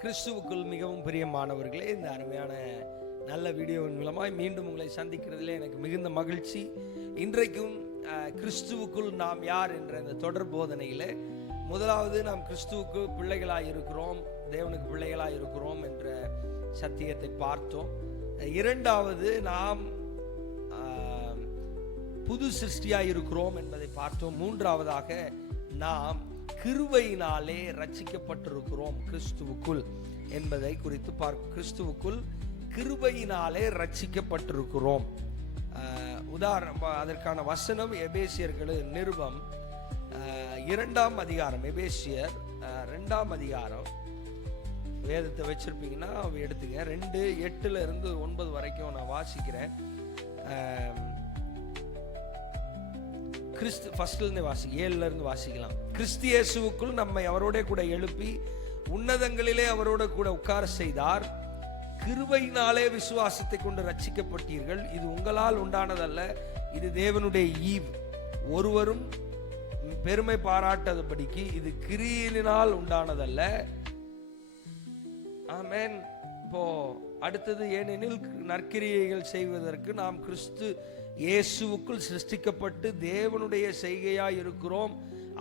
கிறிஸ்துவுக்குள் மிகவும் பிரியமானவர்களே, இந்த அருமையான நல்ல வீடியோவின் மூலமாய் மீண்டும் உங்களை சந்திக்கிறதுல எனக்கு மிகுந்த மகிழ்ச்சி. இன்றைக்கும் கிறிஸ்துவுக்குள் நாம் யார் என்ற இந்த தொடர் போதனையில் முதலாவது நாம் கிறிஸ்துவுக்கு பிள்ளைகளாக இருக்கிறோம், தேவனுக்கு பிள்ளைகளாக இருக்கிறோம் என்ற சத்தியத்தை பார்த்தோம். இரண்டாவது நாம் புது சிருஷ்டியாக இருக்கிறோம் என்பதை பார்த்தோம். மூன்றாவதாக நாம் கிருபையினாலே ரட்சிக்கப்பட்டிருக்கிறோம் கிறிஸ்துவுக்குள் என்பதை குறித்து கிறிஸ்துவுக்குள் கிருபையினாலே ரட்சிக்கப்பட்டிருக்கிறோம். உதாரணம், அதற்கான வசனம் எபேசியர்கள் நிருபம் 2ஆம் அதிகாரம். எபேசியர் 2ஆம் அதிகாரம். வேதத்தை வச்சிருப்பீங்கன்னா எடுத்துங்க. 2:8 வரைக்கும் நான் வாசிக்கிறேன். ஃபர்ஸ்ட்லேருந்து 7 வாசிக்கலாம். கிறிஸ்து இயேசுவுக்குள் நம்மை அவரோட கூட எழுப்பி உன்னதங்களிலே அவரோட கூட உட்கார செய்தார். கிருபையினாலே விசுவாசத்தை கொண்டு ரட்சிக்கப்பட்டீர்கள். இது உங்களால் உண்டானதல்ல, இது தேவனுடைய ஈவு. ஒருவரும் பெருமை பாராட்டாதபடிக்கு இது கிரியினால் உண்டானதல்ல. ஆமென். இப்போ அடுத்தது, ஏனெனில் நற்கிரியைகள் செய்வதற்கு நாம் கிறிஸ்து இயேசுவுக்குள் சிருஷ்டிக்கப்பட்டு தேவனுடைய செய்கையாய் இருக்கிறோம்.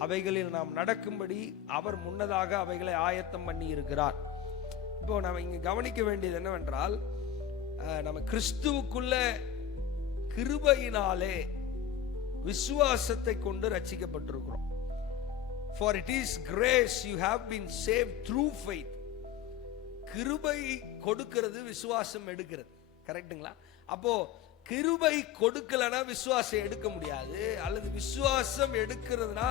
அவைகளில் நாம் நடக்கும்படி அவர் முன்னதாக அவைகளை ஆயத்தம் பண்ணி இருக்கிறார். இப்போ நம்ம இங்க கவனிக்க வேண்டியது என்னவென்றால், நம்ம கிறிஸ்துவுக்குள்ள கிருபையினாலே விசுவாசத்தை கொண்டு ரட்சிக்கப்பட்டிருக்கிறோம். For it is grace you have been saved through faith. கிருபை கொடுக்கிறது, விசுவாசம் எடுக்கிறது. கரெக்ட்டுங்களா? அப்போ கிருபை கொடுக்கலனா விசுவாசம் எடுக்க முடியாது. அல்லது விசுவாசம் எடுக்கிறதுனா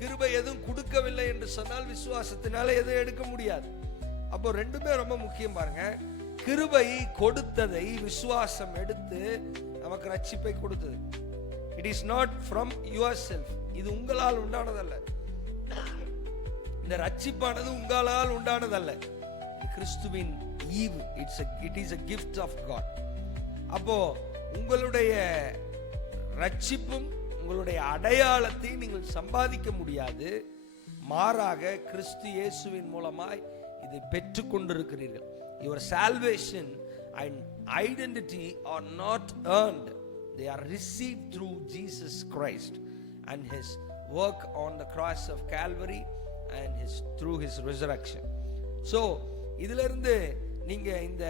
கிருபை எதுவும் கொடுக்கவில்லை என்று சொன்னால் விசுவாசத்தினால எதுவும் எடுக்க முடியாது. அப்போ ரெண்டுமே ரொம்ப முக்கியம். பாருங்க, கிருபை கொடுத்ததை விசுவாசம் எடுத்து நமக்கு ரட்சிப்பை கொடுத்தது. It is not from your self. இது உங்களால் உண்டானதல்ல. இந்த ரட்சிப்பானது உங்களால் உண்டானதல்ல, கிறிஸ்துவின் ஈவு. It is a gift of God. அப்போ உங்களுடைய ரட்சிப்பும் உங்களுடைய அடையாளத்தை நீங்கள் சம்பாதிக்க முடியாது. மாறாக கிறிஸ்து இயேசுவின் மூலமாய் இதை பெற்றுக் கொண்டிருக்கிறீர்கள். Your salvation and identity are not earned. They are received through Jesus Christ and his work on the cross of Calvary and through his resurrection. So இதிலிருந்து நீங்க இந்த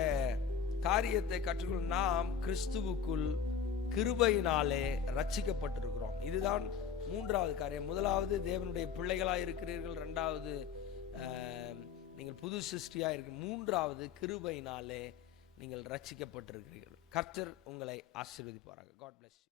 காரியத்தை கற்றுக்கொள்ள, நாம் கிறிஸ்துவுக்குள் கிருபையினாலே ரட்சிக்கப்பட்டிருக்கிறோம். இதுதான் மூன்றாவது காரியம். முதலாவது, தேவனுடைய பிள்ளைகளாக இருக்கிறீர்கள். இரண்டாவது, நீங்கள் புது சிருஷ்டியாக இருக்கு. மூன்றாவது, கிருபையினாலே நீங்கள் ரட்சிக்கப்பட்டிருக்கிறீர்கள். கர்த்தர் உங்களை ஆசீர்வதிப்பாராக. God bless you.